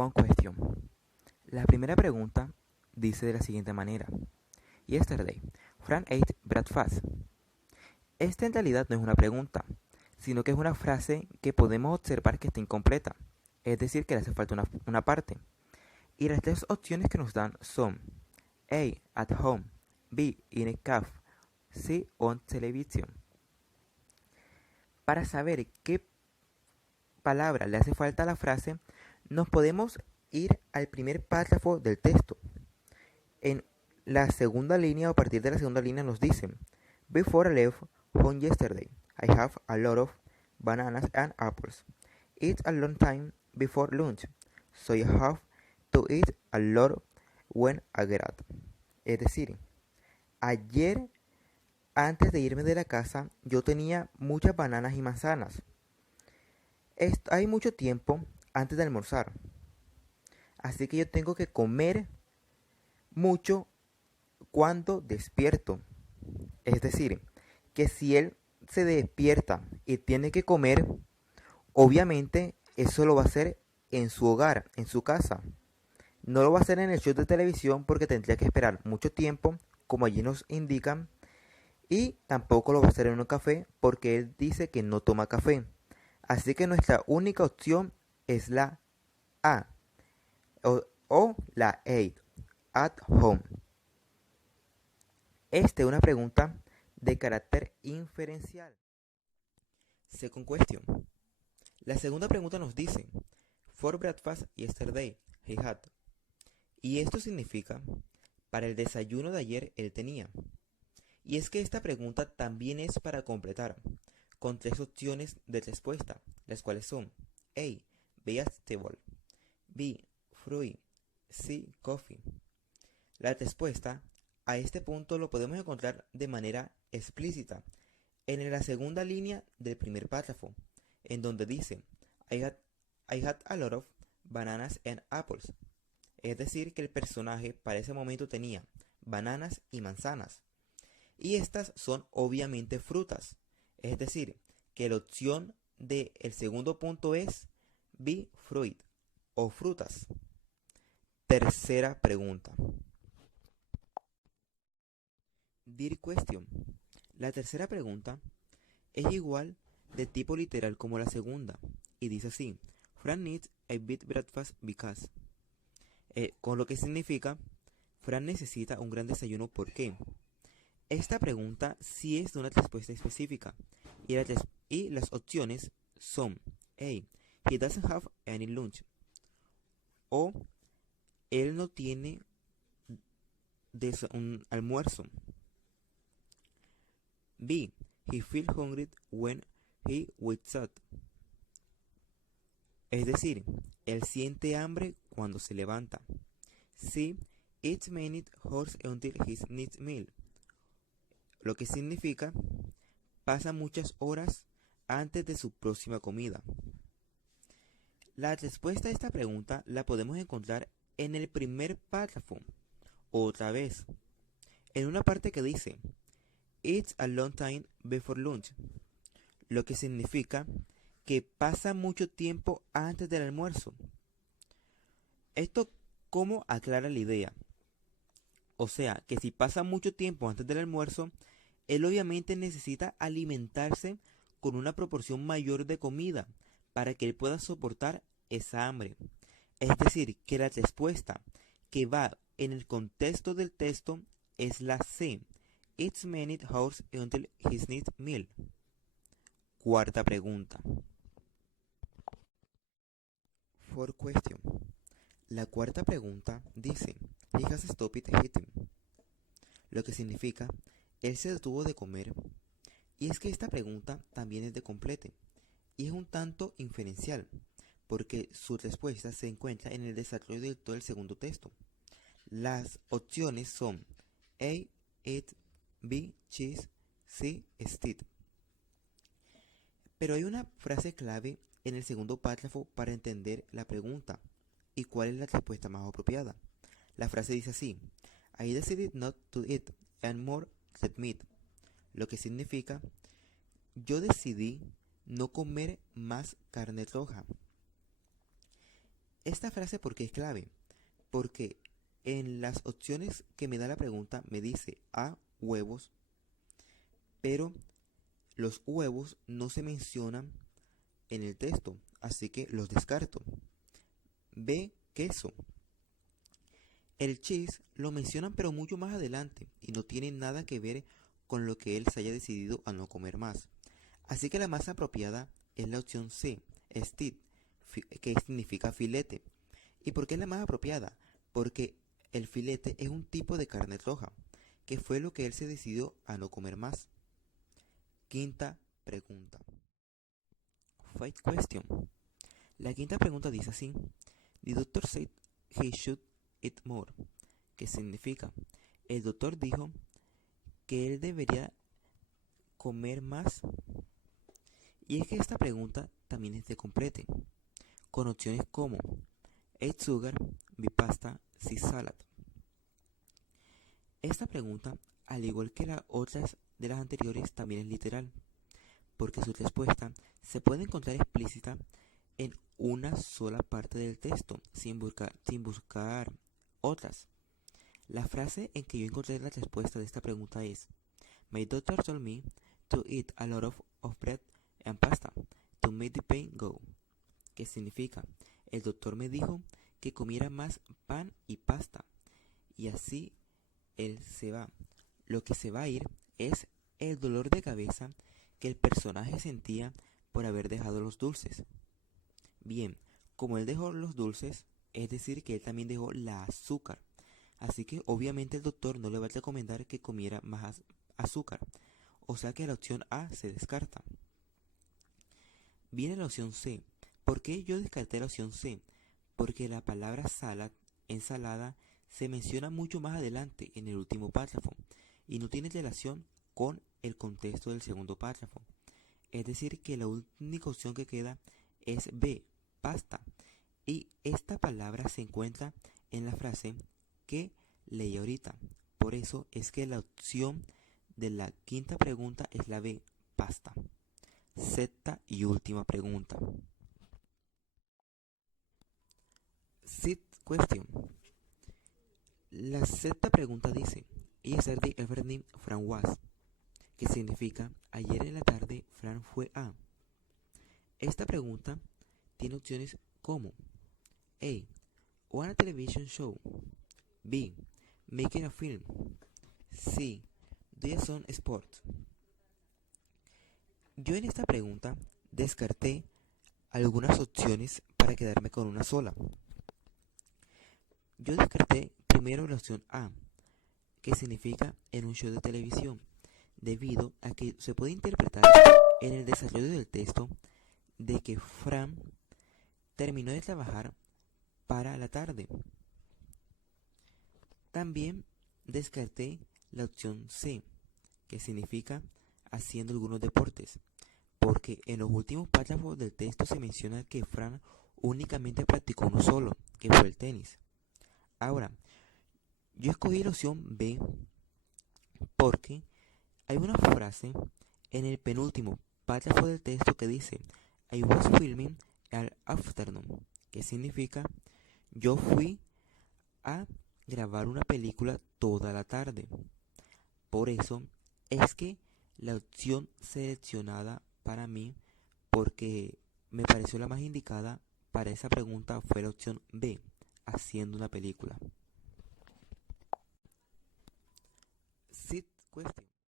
One question. La primera pregunta dice de la siguiente manera. Yesterday, Frank ate breakfast. Esta en realidad no es una pregunta, sino que es una frase que podemos observar que está incompleta, es decir, que le hace falta una parte. Y las tres opciones que nos dan son A. At home, B. In a cafe, C. On television. Para saber qué palabra le hace falta a la frase, nos podemos ir al primer párrafo del texto. En la segunda línea o a partir de la segunda línea nos dicen Before I left home yesterday, I have a lot of bananas and apples. It's a long time before lunch, so I have to eat a lot when I get out. Es decir, ayer antes de irme de la casa yo tenía muchas bananas y manzanas. Hay mucho tiempo antes de almorzar, así que yo tengo que comer mucho cuando despierto. Es decir, que si él se despierta y tiene que comer, obviamente eso lo va a hacer en su hogar, en su casa. No lo va a hacer en el show de televisión porque tendría que esperar mucho tiempo, como allí nos indican, y tampoco lo va a hacer en un café porque él dice que no toma café. Así que nuestra única opción es la A o la A, at home. Esta es una pregunta de carácter inferencial. Second question. La segunda pregunta nos dice, For breakfast yesterday, he had. Y esto significa, para el desayuno de ayer él tenía. Y es que esta pregunta también es para completar, con tres opciones de respuesta, las cuales son A. Vegetable, B. Fruit, C. Coffee. La respuesta a este punto lo podemos encontrar de manera explícita en la segunda línea del primer párrafo, en donde dice I had a lot of bananas and apples. Es decir, que el personaje para ese momento tenía bananas y manzanas. Y estas son obviamente frutas. Es decir, que la opción del segundo punto es be fruit o frutas. Tercera pregunta. Dear question. La tercera pregunta es igual de tipo literal como la segunda y dice así: Fran needs a big breakfast because. Con lo que significa Fran necesita un gran desayuno. ¿Por qué? Esta pregunta sí es de una respuesta específica y las opciones son A. He doesn't have any lunch, o él no tiene un almuerzo. B. He feels hungry when he wakes up. Es decir, él siente hambre cuando se levanta. C. It's many hours until he needs meal. Lo que significa pasa muchas horas antes de su próxima comida. La respuesta a esta pregunta la podemos encontrar en el primer párrafo, otra vez, en una parte que dice It's a long time before lunch, lo que significa que pasa mucho tiempo antes del almuerzo. Esto cómo aclara la idea. O sea, que si pasa mucho tiempo antes del almuerzo, él obviamente necesita alimentarse con una proporción mayor de comida para que él pueda soportar esa hambre. Es decir, que la respuesta que va en el contexto del texto es la C. It's many hours until he needs meal. Cuarta pregunta. Fourth question. La cuarta pregunta dice, He has stopped eating, lo que significa, él se detuvo de comer. Y es que esta pregunta también es de complete, y es un tanto inferencial, porque su respuesta se encuentra en el desarrollo de todo el segundo texto. Las opciones son A, eat, B, cheese, C, steak. Pero hay una frase clave en el segundo párrafo para entender la pregunta y cuál es la respuesta más apropiada. La frase dice así: I decided not to eat and more red meat, lo que significa yo decidí no comer más carne roja. Esta frase, ¿por qué es clave? Porque en las opciones que me da la pregunta me dice A, huevos, pero los huevos no se mencionan en el texto, así que los descarto. B, queso. El cheese lo mencionan pero mucho más adelante y no tiene nada que ver con lo que él se haya decidido a no comer más. Así que la más apropiada es la opción C, steak, que significa filete. ¿Y por qué es la más apropiada? Porque el filete es un tipo de carne roja, que fue lo que él se decidió a no comer más. Quinta pregunta. Fifth question. La quinta pregunta dice así: The doctor said he should eat more, que significa, el doctor dijo que él debería comer más. Y es que esta pregunta también es de complete, con opciones como eat sugar, be pasta, sea salad. Esta pregunta, al igual que las otras de las anteriores, también es literal, porque su respuesta se puede encontrar explícita en una sola parte del texto, sin buscar otras. La frase en que yo encontré la respuesta de esta pregunta es: My doctor told me to eat a lot of bread and pasta to make the pain go. Que significa, el doctor me dijo que comiera más pan y pasta. Y así él se va. Lo que se va a ir es el dolor de cabeza que el personaje sentía por haber dejado los dulces. Bien, como él dejó los dulces, es decir que él también dejó la azúcar. Así que obviamente el doctor no le va a recomendar que comiera más azúcar. O sea que la opción A se descarta. Viene la opción C. ¿Por qué yo descarté la opción C? Porque la palabra salad, ensalada, se menciona mucho más adelante en el último párrafo y no tiene relación con el contexto del segundo párrafo. Es decir que la única opción que queda es B, pasta. Y esta palabra se encuentra en la frase que leí ahorita. Por eso es que la opción de la quinta pregunta es la B, pasta. Sexta y última pregunta. Sixth question. La sexta pregunta dice: Yesterday evening Fran was, que significa ayer en la tarde Fran fue a. Esta pregunta tiene opciones como A, on a television show, B, making a film, C, do some sport. Yo en esta pregunta descarté algunas opciones para quedarme con una sola. Yo descarté primero la opción A, que significa en un show de televisión, debido a que se puede interpretar en el desarrollo del texto de que Fran terminó de trabajar para la tarde. También descarté la opción C, que significa haciendo algunos deportes, porque en los últimos párrafos del texto se menciona que Fran únicamente practicó uno solo, que fue el tenis. Ahora, yo escogí la opción B porque hay una frase en el penúltimo párrafo del texto que dice I was filming all afternoon, que significa yo fui a grabar una película toda la tarde. Por eso es que la opción seleccionada para mí, porque me pareció la más indicada para esa pregunta, fue la opción B, haciendo una película. Sixth question.